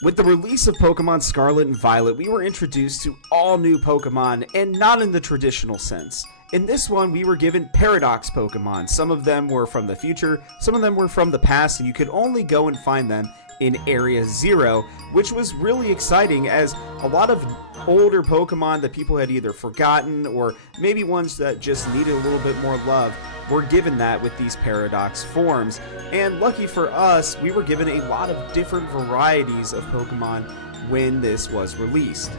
With the release of Pokemon Scarlet and Violet, we were introduced to all new Pokemon, and not in the traditional sense. In this one, we were given Paradox Pokemon. Some of them were from the future, some of them were from the past, and you could only go and find them in Area 0, which was really exciting as a lot of older Pokemon that people had either forgotten or maybe ones that just needed a little bit more love were given that with these Paradox forms. And lucky for us, we were given a lot of different varieties of Pokemon when this was released.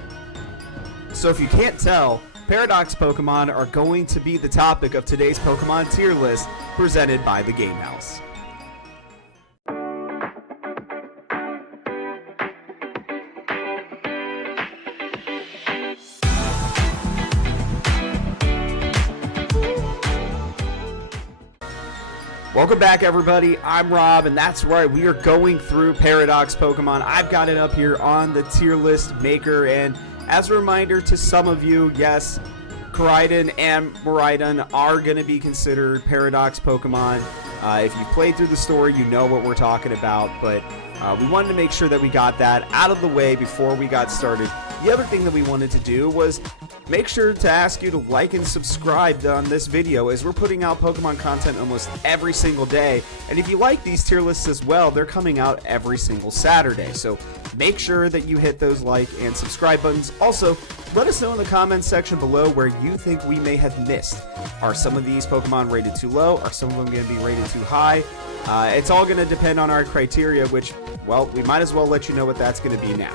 So if you can't tell, Paradox Pokemon are going to be the topic of today's Pokemon tier list presented by the Game House. Welcome back, everybody. I'm Rob, and that's right, we are going through Paradox Pokemon. I've got it up here on the tier list maker, and as a reminder to some of you, yes, Koraidon and Miraidon are going to be considered Paradox Pokemon. If you've played through the story, you know what we're talking about, but we wanted to make sure that we got that out of the way before we got started. The other thing that we wanted to do was make sure to ask you to like and subscribe on this video, as we're putting out Pokemon content almost every single day. And if you like these tier lists as well, they're coming out every single Saturday. So make sure that you hit those like and subscribe buttons. Also, let us know in the comments section below where you think we may have missed. Are some of these Pokemon rated too low? Are some of them going to be rated too high? It's all going to depend on our criteria, which, well, we might as well let you know what that's going to be now.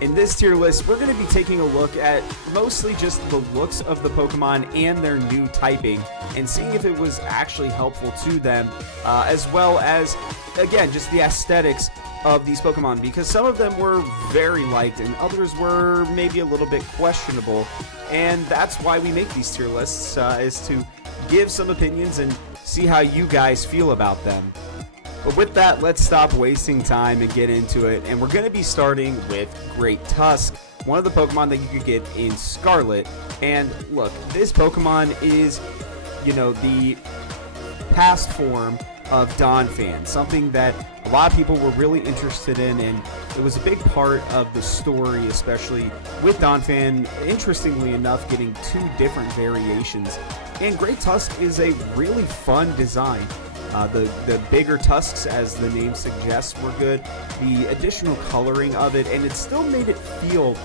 In this tier list, we're going to be taking a look at mostly just the looks of the Pokemon and their new typing, and seeing if it was actually helpful to them, as well as, again, just the aesthetics of these Pokemon, because some of them were very liked and others were maybe a little bit questionable, and that's why we make these tier lists, is to give some opinions and see how you guys feel about them. But with that, let's stop wasting time and get into it. And we're going to be starting with Great Tusk, one of the Pokemon that you could get in Scarlet. And look, this Pokemon is, the past form of Donphan, something that a lot of people were really interested in, and it was a big part of the story, especially with Donphan, interestingly enough, getting two different variations. And Great Tusk is a really fun design. The bigger tusks, as the name suggests, were good. The additional coloring of it, and it still made it feel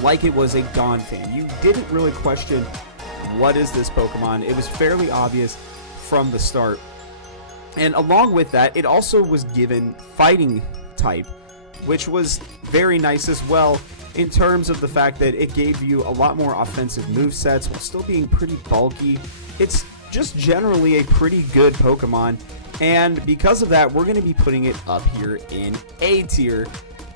like it was a Donphan. You didn't really question, what is this Pokemon? It was fairly obvious from the start. And along with that, it also was given Fighting type, which was very nice as well, in terms of the fact that it gave you a lot more offensive movesets while still being pretty bulky. It's just generally a pretty good Pokemon, and because of that, we're going to be putting it up here in A tier.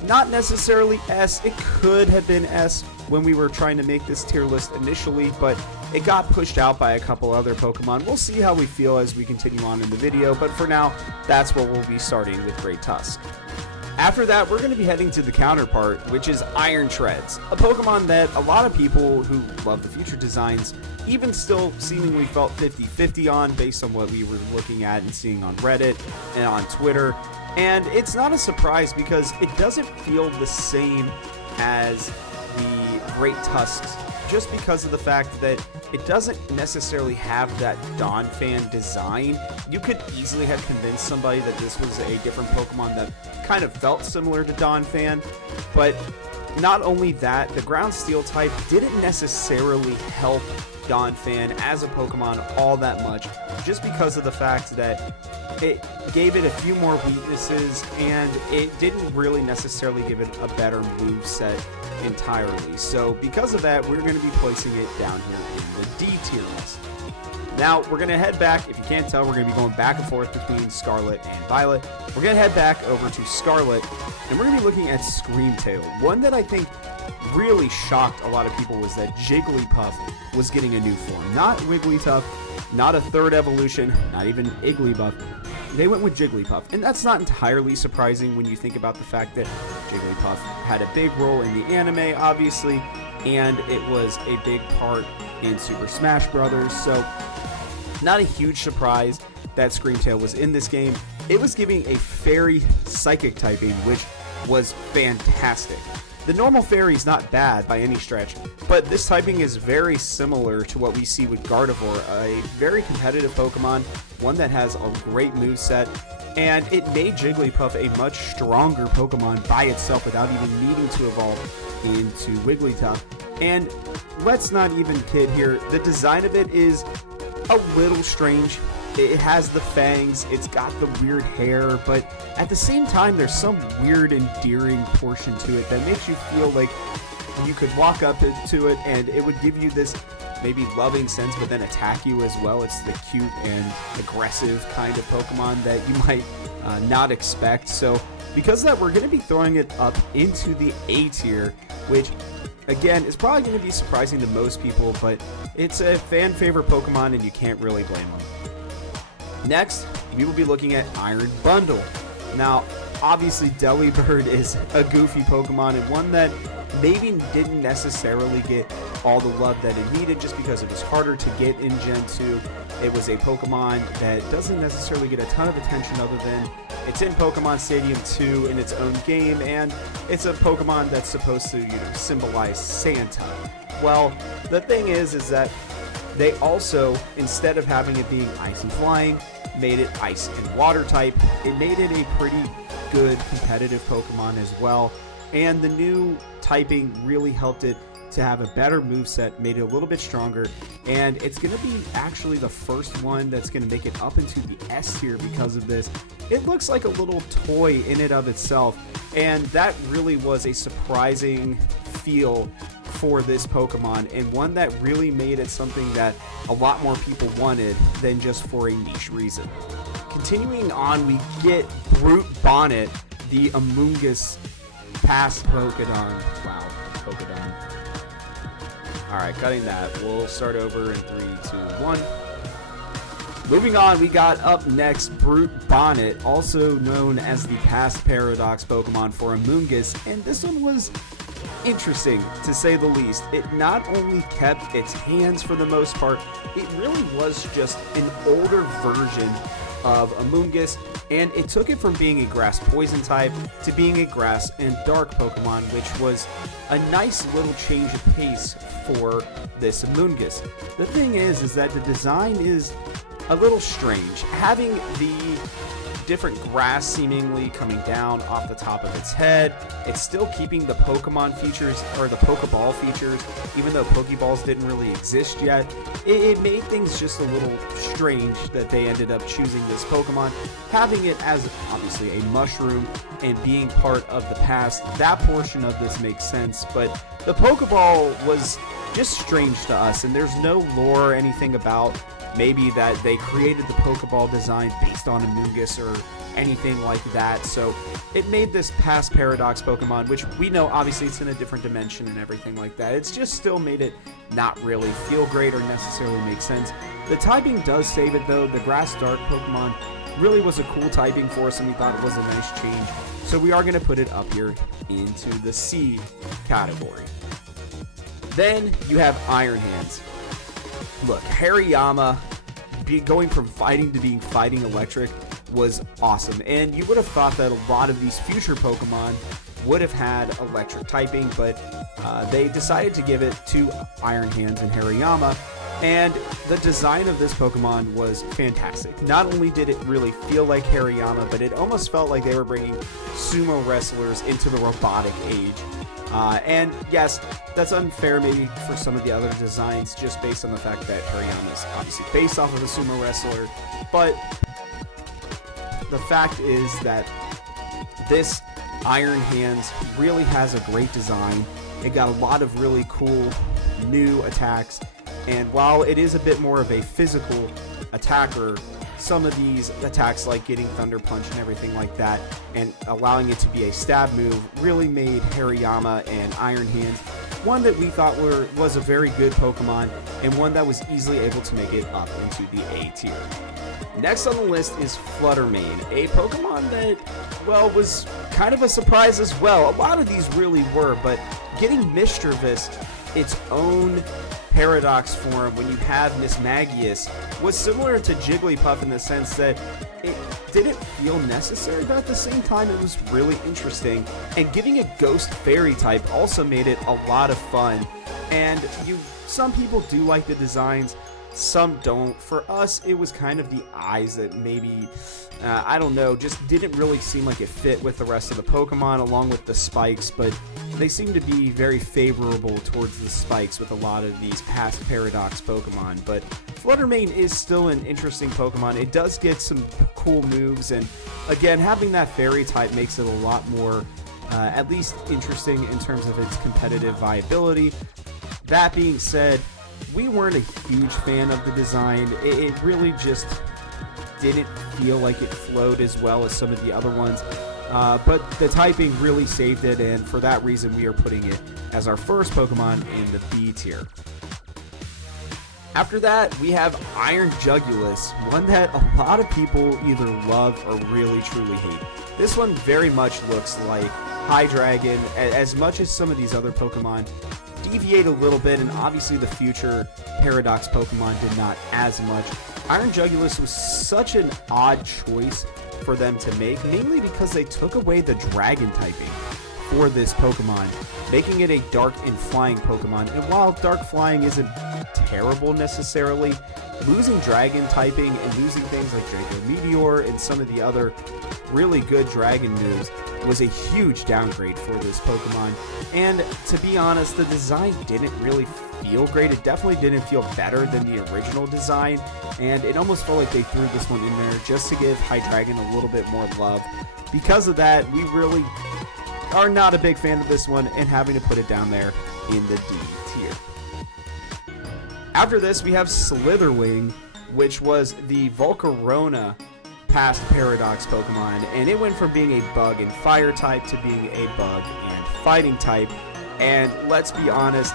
Not necessarily S. It could have been S when we were trying to make this tier list initially, but it got pushed out by a couple other Pokemon. We'll see how we feel as we continue on in the video, but for now, that's what we'll be starting with Great Tusk. After that, we're going to be heading to the counterpart, which is Iron Treads, a Pokemon that a lot of people who love the future designs even still seemingly felt 50-50 on, based on what we were looking at and seeing on Reddit and on Twitter. And it's not a surprise because it doesn't feel the same as the Great Tusks, just because of the fact that it doesn't necessarily have that Donphan design. You could easily have convinced somebody that this was a different Pokemon that kind of felt similar to Donphan, but not only that, the Ground Steel type didn't necessarily help Donphan as a Pokemon all that much, just because of the fact that it gave it a few more weaknesses, and it didn't really necessarily give it a better moveset entirely. So because of that, we're going to be placing it down here in the D tier list. Now, we're going to head back. If you can't tell, we're going to be going back and forth between Scarlet and Violet. We're going to head back over to Scarlet, and we're going to be looking at Screamtail. One that I think really shocked a lot of people was that Jigglypuff was getting a new form. Not Wigglytuff, not a third evolution, not even Igglybuff. They went with Jigglypuff, and that's not entirely surprising when you think about the fact that Jigglypuff had a big role in the anime, obviously, and it was a big part in Super Smash Bros. So not a huge surprise that Screamtail was in this game. It was giving a fairy psychic typing, which was fantastic. The normal fairy is not bad by any stretch, but this typing is very similar to what we see with Gardevoir, a very competitive Pokemon, one that has a great moveset, and it made Jigglypuff a much stronger Pokemon by itself without even needing to evolve into Wigglytuff. And let's not even kid here, the design of it is a little strange. It has the fangs, it's got the weird hair, but at the same time there's some weird endearing portion to it that makes you feel like you could walk up to it and it would give you this maybe loving sense but then attack you as well. It's the cute and aggressive kind of Pokemon that you might not expect. So because of that, we're going to be throwing it up into the A tier, which again is probably going to be surprising to most people, but it's a fan favorite Pokemon and you can't really blame them. Next, we will be looking at Iron Bundle. Now, obviously Delibird is a goofy Pokemon and one that maybe didn't necessarily get all the love that it needed just because it was harder to get in Gen 2. It was a Pokemon that doesn't necessarily get a ton of attention other than it's in Pokemon Stadium 2 in its own game, and it's a Pokemon that's supposed to, symbolize Santa. Well, the thing is that they also, instead of having it being ice and flying, made it ice and water type. It made it a pretty good competitive Pokemon as well, and the new typing really helped it to have a better moveset, made it a little bit stronger, and it's going to be actually the first one that's going to make it up into the S tier because of this. It looks like a little toy in and of itself, and that really was a surprising feel for this Pokemon, and one that really made it something that a lot more people wanted than just for a niche reason. Continuing on, we get Brute Bonnet, the Among Us past Pokédon. Wow, Pokédon. Alright, cutting that. We'll start over in 3, 2, 1. Moving on, we got up next Brute Bonnet, also known as the past Paradox Pokemon for Among Us, and this one was interesting to say the least. It not only kept its hands for the most part, it really was just an older version of Among Us, and it took it from being a grass poison type to being a grass and dark Pokemon, which was a nice little change of pace for this Among Us. The thing is that the design is a little strange, having the different grass seemingly coming down off the top of its head. It's still keeping the Pokemon features, or the Pokeball features, even though Pokeballs didn't really exist yet. It made things just a little strange that they ended up choosing this Pokemon, having it as obviously a mushroom and being part of the past. That portion of this makes sense, but the Pokeball was just strange to us, and there's no lore or anything about maybe that they created the Pokeball design based on Among Us or anything like that. So it made this past Paradox Pokemon, which we know obviously it's in a different dimension and everything like that. It's just still made it not really feel great or necessarily make sense. The typing does save it though. The Grass Dark Pokemon really was a cool typing for us, and we thought it was a nice change. So we are going to put it up here into the C category. Then you have Iron Hands. Look, Hariyama going from fighting to being fighting electric was awesome, and you would have thought that a lot of these future Pokemon would have had electric typing, but they decided to give it to Iron Hands and Hariyama, and the design of this Pokemon was fantastic. Not only did it really feel like Hariyama, but it almost felt like they were bringing sumo wrestlers into the robotic age. And yes, that's unfair maybe for some of the other designs just based on the fact that Hariyama is obviously based off of a sumo wrestler, but the fact is that this Iron Hands really has a great design. It got a lot of really cool new attacks, and while it is a bit more of a physical attacker, some of these attacks like getting Thunder Punch and everything like that and allowing it to be a stab move really made Hariyama and Iron Hands one that we thought was a very good Pokemon and one that was easily able to make it up into the A tier. Next on the list is Flutter Mane, a Pokemon that, well, was kind of a surprise as well. A lot of these really were, but getting Mischievous, its own Paradox form when you have Miss Magius, was similar to Jigglypuff in the sense that didn't feel necessary, but at the same time it was really interesting. And giving a ghost fairy type also made it a lot of fun. And some people do like the designs, some don't. For us, it was kind of the eyes that maybe, I don't know, just didn't really seem like it fit with the rest of the Pokemon, along with the spikes, but they seem to be very favorable towards the spikes with a lot of these past Paradox Pokemon. But Flutter Mane is still an interesting Pokemon. It does get some cool moves, and again, having that fairy type makes it a lot more, at least interesting in terms of its competitive viability. That being said, we weren't a huge fan of the design. It really just didn't feel like it flowed as well as some of the other ones. But the typing really saved it, and for that reason we are putting it as our first Pokemon in the B tier. After that, we have Iron Jugulis, one that a lot of people either love or really truly hate. This one very much looks like Hydreigon, as much as some of these other Pokemon deviate a little bit, and obviously the future Paradox Pokemon did not as much. Iron Jugulis was such an odd choice for them to make, mainly because they took away the dragon typing for this Pokemon, making it a dark and flying Pokemon. And while dark flying isn't terrible necessarily, losing dragon typing and losing things like Draco Meteor and some of the other really good dragon moves was a huge downgrade for this Pokemon. And to be honest, the design didn't really feel great. It definitely didn't feel better than the original design, and it almost felt like they threw this one in there just to give Hydreigon a little bit more love. Because of that, we really are not a big fan of this one, and having to put it down there in the D tier. After this, we have Slither Wing, which was the Volcarona past Paradox Pokemon, and it went from being a bug and fire type to being a bug and fighting type. And let's be honest,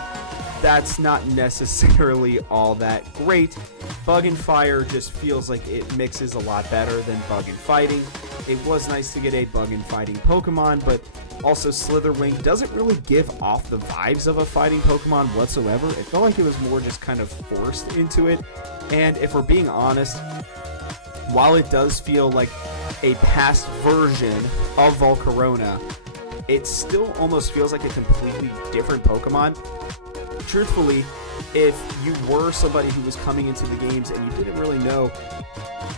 that's not necessarily all that great. Bug and fire just feels like it mixes a lot better than bug and fighting. It was nice to get a bug and fighting Pokemon, but also Slither Wing doesn't really give off the vibes of a fighting Pokemon whatsoever. It felt like it was more just kind of forced into it. And if we're being honest, while it does feel like a past version of Volcarona, it still almost feels like a completely different Pokemon. Truthfully, if you were somebody who was coming into the games and you didn't really know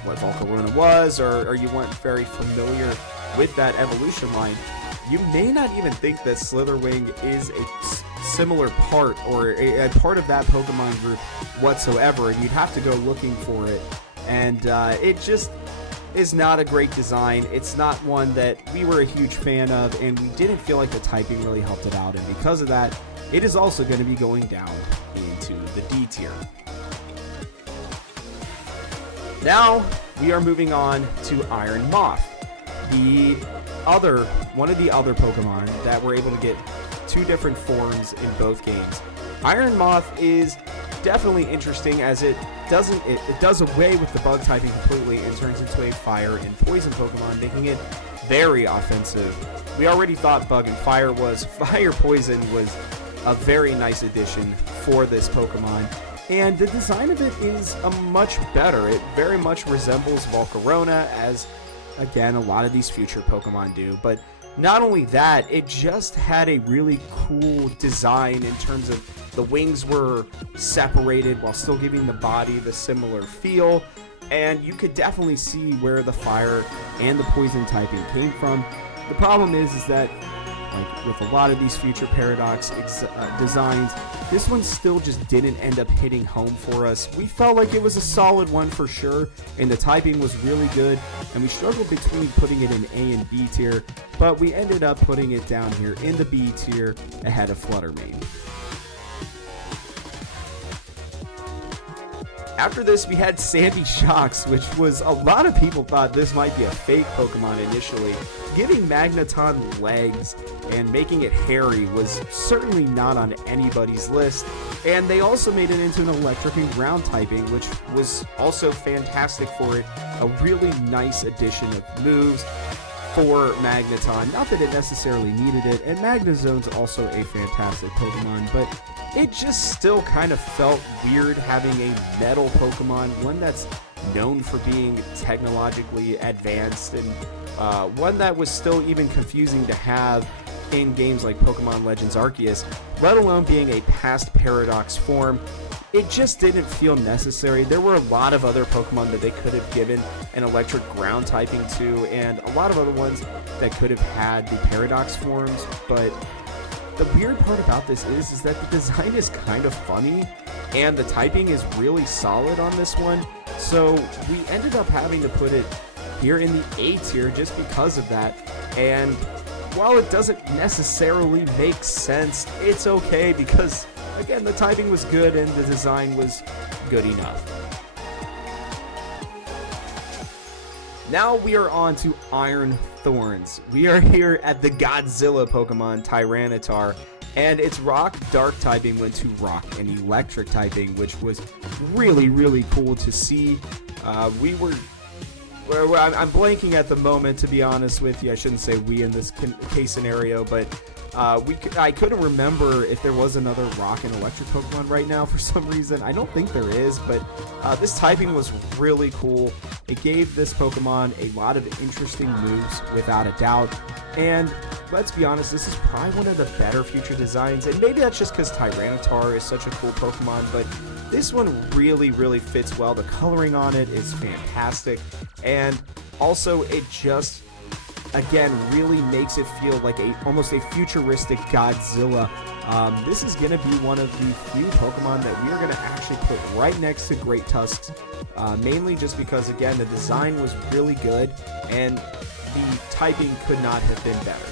what Volcarona was, or you weren't very familiar with that evolution line, you may not even think that Slither Wing is a similar part or a part of that Pokemon group whatsoever, and you'd have to go looking for it. And it just is not a great design. It's not one that we were a huge fan of, and we didn't feel like the typing really helped it out. And because of that, it is also going to be going down into the D tier. Now we are moving on to Iron Moth, one of the other Pokemon that were able to get two different forms in both games. Iron Moth is definitely interesting, as it does away with the bug typing completely and turns into a fire and poison Pokemon, making it very offensive. We already thought bug and fire was. Fire poison was a very nice addition for this Pokemon, and the design of it is much better. It very much resembles Volcarona, as again a lot of these future Pokemon do. But not only that, it just had a really cool design in terms of the wings were separated while still giving the body the similar feel, and you could definitely see where the fire and the poison typing came from. The problem is that, like with a lot of these future Paradox designs, this one still just didn't end up hitting home for us. We felt like it was a solid one for sure, and the typing was really good, and we struggled between putting it in A and B tier, but we ended up putting it down here in the B tier ahead of Flutter Mane. After this, we had Sandy Shocks, which was, a lot of people thought this might be a fake Pokemon initially. Giving Magneton legs and making it hairy was certainly not on anybody's list, and they also made it into an electric and ground typing, which was also fantastic for it. A really nice addition of moves for Magneton. Not that it necessarily needed it, and Magnezone's also a fantastic Pokemon, but it just still kind of felt weird having a metal Pokemon, one that's known for being technologically advanced, and one that was still even confusing to have in games like Pokemon Legends Arceus, let alone being a past Paradox form. It just didn't feel necessary. There were a lot of other Pokemon that they could have given an electric ground typing to, and a lot of other ones that could have had the Paradox forms, but the weird part about this is that the design is kind of funny, and the typing is really solid on this one, so we ended up having to put it here in the A tier just because of that. And while it doesn't necessarily make sense, it's okay because, again, the typing was good and the design was good enough. Now we are on to Iron Thorns. We are here at the Godzilla Pokemon Tyranitar, and its Rock Dark typing went to Rock and Electric typing, which was really cool to see. I'm blanking at the moment, to be honest with you. I shouldn't say we in this case scenario, but I couldn't remember if there was another Rock and Electric Pokemon right now for some reason. I don't think there is, but this typing was really cool. It gave this Pokemon a lot of interesting moves, without a doubt. And let's be honest, this is probably one of the better future designs. And maybe that's just because Tyranitar is such a cool Pokemon, but this one really fits well. The coloring on it is fantastic. And also, it just, again, really makes it feel like almost a futuristic Godzilla. This is going to be one of the few Pokemon that we are going to actually put right next to Great Tusks, mainly just because, again, the design was really good and the typing could not have been better.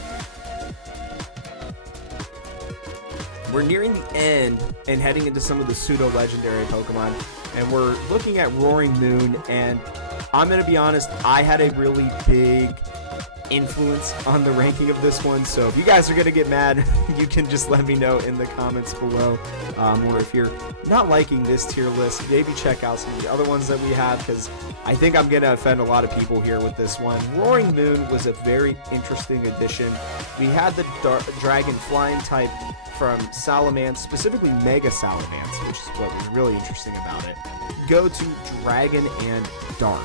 We're nearing the end and heading into some of the pseudo-legendary Pokemon, and we're looking at Roaring Moon, and I'm going to be honest, I had a really big influence on the ranking of this one, so if you guys are going to get mad, you can just let me know in the comments below, or if you're not liking this tier list, maybe check out some of the other ones that we have, because I think I'm going to offend a lot of people here with this one. Roaring Moon was a very interesting addition. We had the Dragon Flying type from Salamence, specifically Mega Salamence, which is what was really interesting about it, go to Dragon and Dark.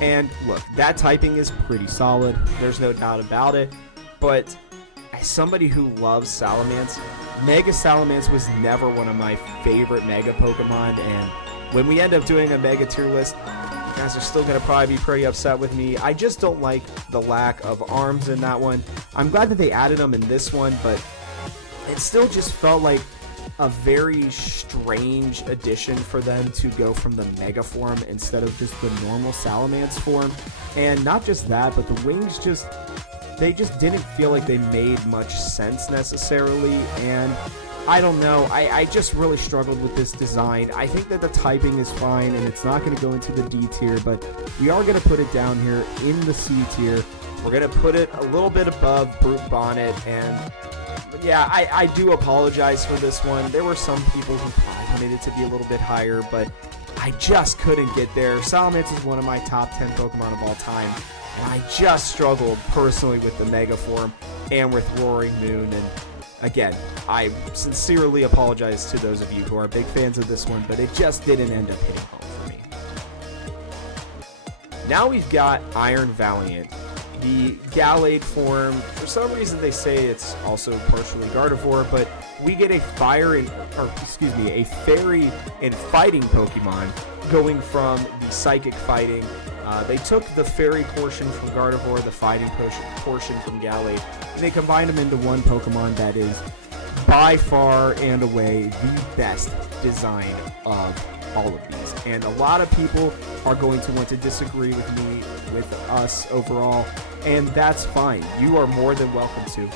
And look, that typing is pretty solid, there's no doubt about it, but as somebody who loves Salamence, Mega Salamence was never one of my favorite Mega Pokemon, and when we end up doing a Mega tier list, you guys are still going to probably be pretty upset with me. I just don't like the lack of arms in that one. I'm glad that they added them in this one, but it still just felt like a very strange addition for them to go from the Mega form instead of just the normal Salamence form. And not just that, but the wings they just didn't feel like they made much sense necessarily, and I don't know, I just really struggled with this design. I think that the typing is fine and it's not going to go into the D tier, but we are going to put it down here in the C tier. We're going to put it a little bit above Brute Bonnet, and yeah, I do apologize for this one. There were some people who probably wanted it to be a little bit higher, but I just couldn't get there. Salamence is one of my top 10 Pokemon of all time, and I just struggled personally with the Mega form and with Roaring Moon. And again, I sincerely apologize to those of you who are big fans of this one, but it just didn't end up hitting home for me. Now we've got Iron Valiant. The Gallade form, for some reason they say it's also partially Gardevoir, but we get a fairy and fighting Pokemon going from the psychic fighting. They took the fairy portion from Gardevoir, the fighting portion from Gallade, and they combined them into one Pokemon that is by far and away the best design of all of these. And a lot of people are going to want to disagree with me, with us overall, and that's fine. You are more than welcome to.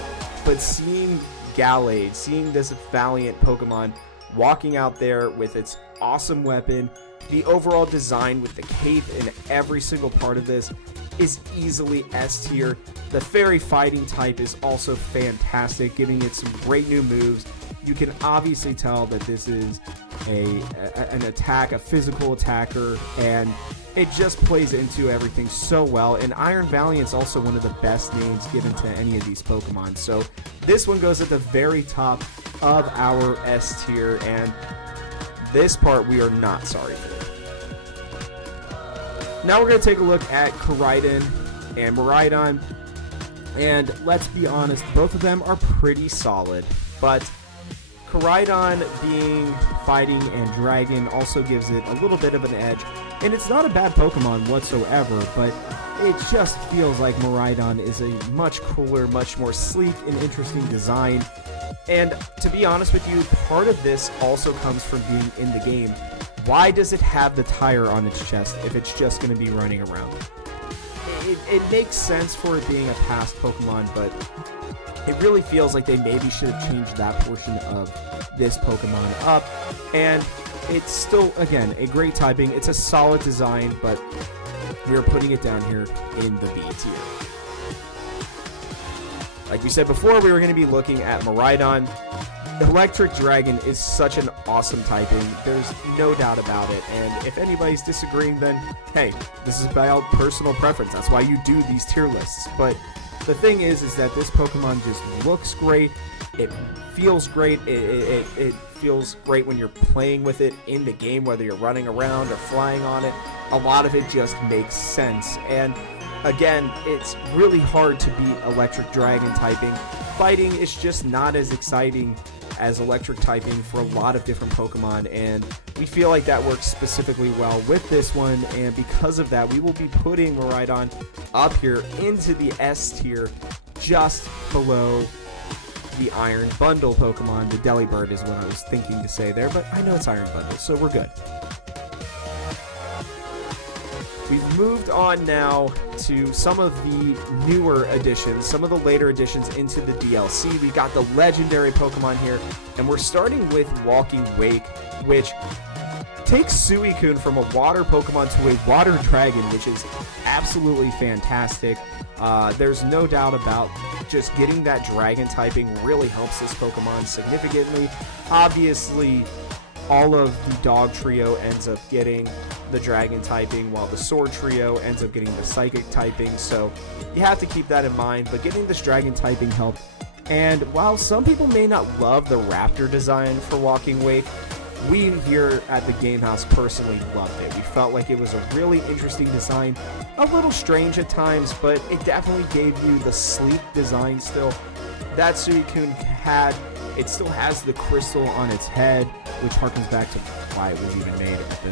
But seeing Gallade, seeing this Valiant Pokemon walking out there with its awesome weapon, the overall design with the cape and every single part of this is easily S tier. The fairy fighting type is also fantastic, giving it some great new moves. You can obviously tell that this is an attack, a physical attacker, and it just plays into everything so well. And Iron Valiant's also one of the best names given to any of these Pokemon. So this one goes at the very top of our S tier, and this part we are not sorry for. now we're going to take a look at Koraidon and Miraidon. And let's be honest, both of them are pretty solid. But Koraidon being fighting and dragon also gives it a little bit of an edge. And it's not a bad Pokemon whatsoever, but it just feels like Miraidon is a much cooler, much more sleek and interesting design. And to be honest with you, part of this also comes from being in the game. Why does it have the tire on its chest if it's just going to be running around? It makes sense for it being a past Pokemon, but it really feels like they maybe should have changed that portion of this Pokemon up. And it's still, again, a great typing. It's a solid design, but we're putting it down here in the B tier. Like we said before, we were going to be looking at Miraidon. Electric Dragon is such an awesome typing. There's no doubt about it. And if anybody's disagreeing, then hey, this is about personal preference. That's why you do these tier lists. But the thing is that this Pokemon just looks great. It feels great. It feels great when you're playing with it in the game, whether you're running around or flying on it. A lot of it just makes sense. And again, it's really hard to beat Electric Dragon typing. Fighting is just not as exciting as electric typing for a lot of different Pokemon, and we feel like that works specifically well with this one, and because of that, we will be putting Miraidon up here into the S tier, just below the Iron Bundle Pokemon. The Delibird is what I was thinking to say there, but I know it's Iron Bundle, so we're good. We've moved on now to some of the newer additions, some of the later additions into the DLC. We got the legendary Pokemon here, and we're starting with Walking Wake, which takes Suicune from a water Pokemon to a water dragon, which is absolutely fantastic. There's no doubt about just getting that dragon typing really helps this Pokemon significantly. Obviously, all of the dog trio ends up getting the dragon typing, while the sword trio ends up getting the psychic typing, so you have to keep that in mind. But getting this dragon typing helped, and while some people may not love the raptor design for Walking Wake, we here at the Game House personally loved it. We felt like it was a really interesting design, a little strange at times, but it definitely gave you the sleek design still that Suicune had. It still has the crystal on its head, which harkens back to why it was even made at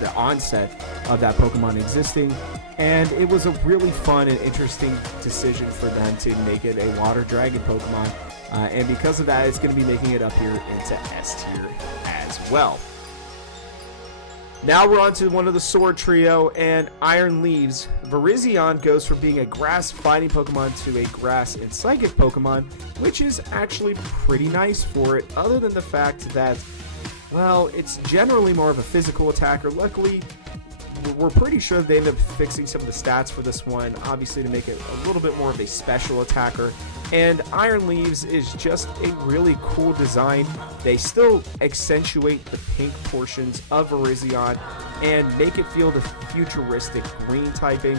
the onset of that Pokemon existing. And it was a really fun and interesting decision for them to make it a water dragon Pokemon. And because of that, it's going to be making it up here into S tier as well. Now we're on to one of the Sword Trio and Iron Leaves. Virizion goes from being a grass fighting Pokemon to a grass and psychic Pokemon, which is actually pretty nice for it, other than the fact that, well, it's generally more of a physical attacker. Luckily, we're pretty sure they ended up fixing some of the stats for this one, obviously to make it a little bit more of a special attacker. And Iron Leaves is just a really cool design. They still accentuate the pink portions of Virizion and make it feel the futuristic green typing,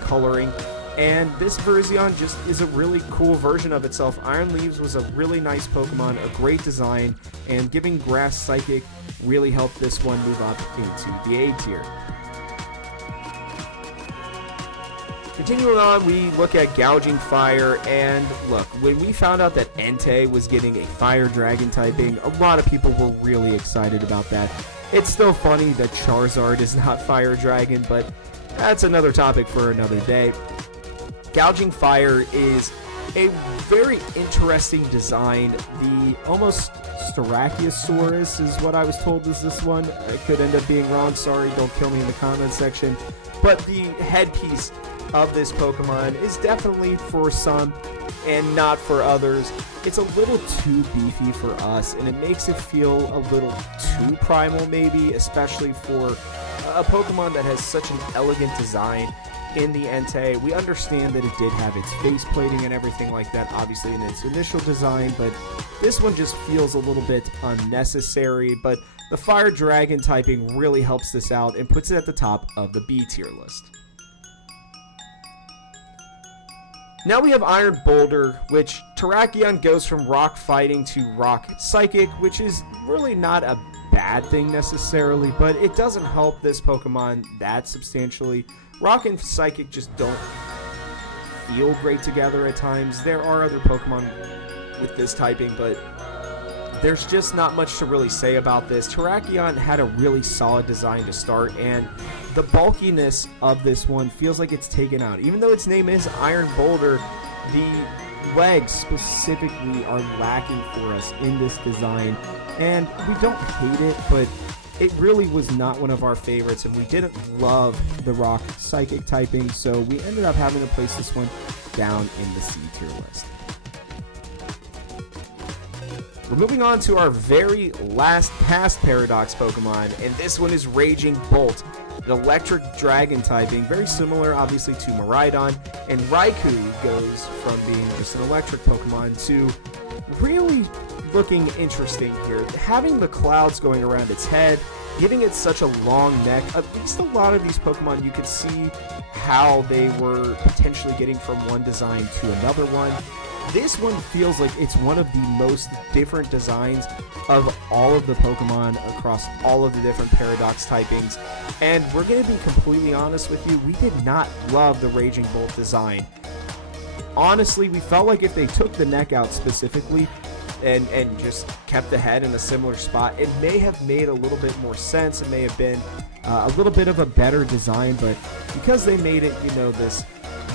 coloring. And this Virizion just is a really cool version of itself. Iron Leaves was a really nice Pokemon, a great design, and giving Grass Psychic really helped this one move up into the A tier. Continuing on, we look at Gouging Fire, and look, when we found out that Entei was getting a Fire Dragon typing, a lot of people were really excited about that. It's still funny that Charizard is not Fire Dragon, but that's another topic for another day. Gouging Fire is a very interesting design. The almost Styracosaurus is what I was told is this one. I could end up being wrong, sorry, don't kill me in the comments section. But the headpiece of this Pokemon is definitely for some and not for others. It's a little too beefy for us, and it makes it feel a little too primal maybe, especially for a Pokemon that has such an elegant design in the Entei. We understand that it did have its face plating and everything like that, obviously in its initial design, but this one just feels a little bit unnecessary. But the Fire Dragon typing really helps this out and puts it at the top of the B tier list. Now we have Iron Boulder, which Terrakion goes from rock fighting to rock psychic, which is really not a bad thing necessarily, but it doesn't help this Pokemon that substantially. Rock and Psychic just don't feel great together at times. There are other Pokemon with this typing, but there's just not much to really say about this. Terrakion had a really solid design to start, and the bulkiness of this one feels like it's taken out. Even though its name is Iron Boulder, the legs specifically are lacking for us in this design, and we don't hate it, but it really was not one of our favorites, and we didn't love the Rock Psychic typing, so we ended up having to place this one down in the C tier list. We're moving on to our very last past Paradox Pokemon, and this one is Raging Bolt, an electric dragon typing, very similar obviously to Miraidon, and Raikou goes from being just an electric Pokemon to really looking interesting here. Having the clouds going around its head, giving it such a long neck, at least a lot of these Pokemon you could see how they were potentially getting from one design to another one. This one feels like it's one of the most different designs of all of the Pokemon across all of the different Paradox typings. And we're going to be completely honest with you, we did not love the Raging Bolt design. Honestly, we felt like if they took the neck out specifically and just kept the head in a similar spot, it may have made a little bit more sense. It may have been a little bit of a better design, but because they made it, you know, this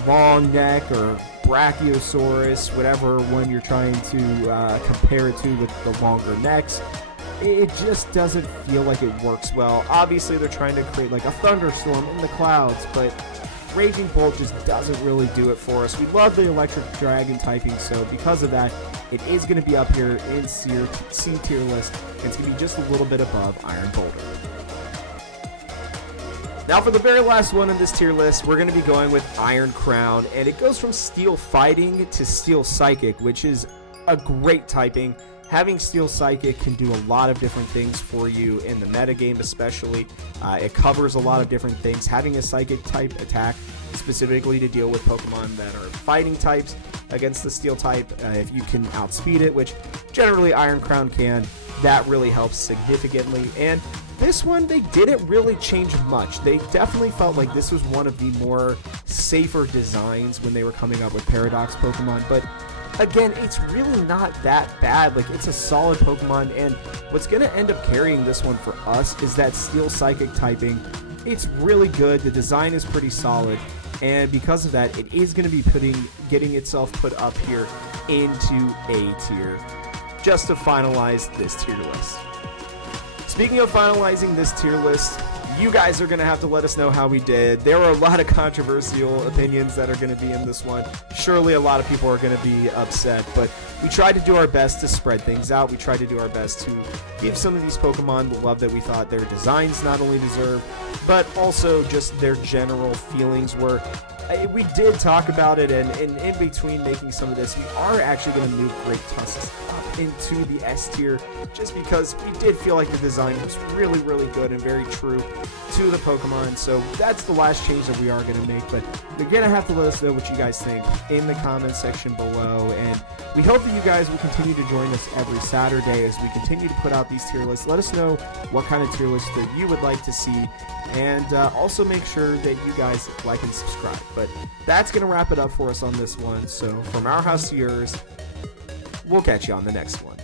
long neck or Brachiosaurus, whatever one you're trying to compare it to with the longer necks, it just doesn't feel like it works well. Obviously, they're trying to create like a thunderstorm in the clouds, but Raging Bolt just doesn't really do it for us. We love the electric dragon typing, so because of that, it is going to be up here in C tier list, and it's going to be just a little bit above Iron Boulder. Now for the very last one in this tier list, we're going to be going with Iron Crown, and it goes from Steel Fighting to Steel Psychic, which is a great typing. Having Steel Psychic can do a lot of different things for you in the metagame especially. It covers a lot of different things. Having a Psychic type attack specifically to deal with Pokemon that are fighting types against the Steel type, if you can outspeed it, which generally Iron Crown can, that really helps significantly. And this one, they didn't really change much. They definitely felt like this was one of the more safer designs when they were coming up with Paradox Pokemon, but again, it's really not that bad. Like, it's a solid Pokemon, and what's going to end up carrying this one for us is that Steel Psychic typing. It's really good. The design is pretty solid, and because of that, it is going to be getting itself put up here into A tier, just to finalize this tier list. Speaking of finalizing this tier list, you guys are going to have to let us know how we did. There were a lot of controversial opinions that are going to be in this one. Surely a lot of people are going to be upset, but we tried to do our best to spread things out. We tried to do our best to give some of these Pokemon the love that we thought their designs not only deserve, but also just their general feelings were. We did talk about it, and in between making some of this, we are actually going to move Great Tusks up into the S tier, just because we did feel like the design was really, really good and very true to the Pokemon. So that's the last change that we are going to make, but you're going to have to let us know what you guys think in the comment section below, and we hope that you guys will continue to join us every Saturday as we continue to put out these tier lists. Let us know what kind of tier list that you would like to see, and also make sure that you guys like and subscribe. But that's going to wrap it up for us on this one. So from our house to yours, we'll catch you on the next one.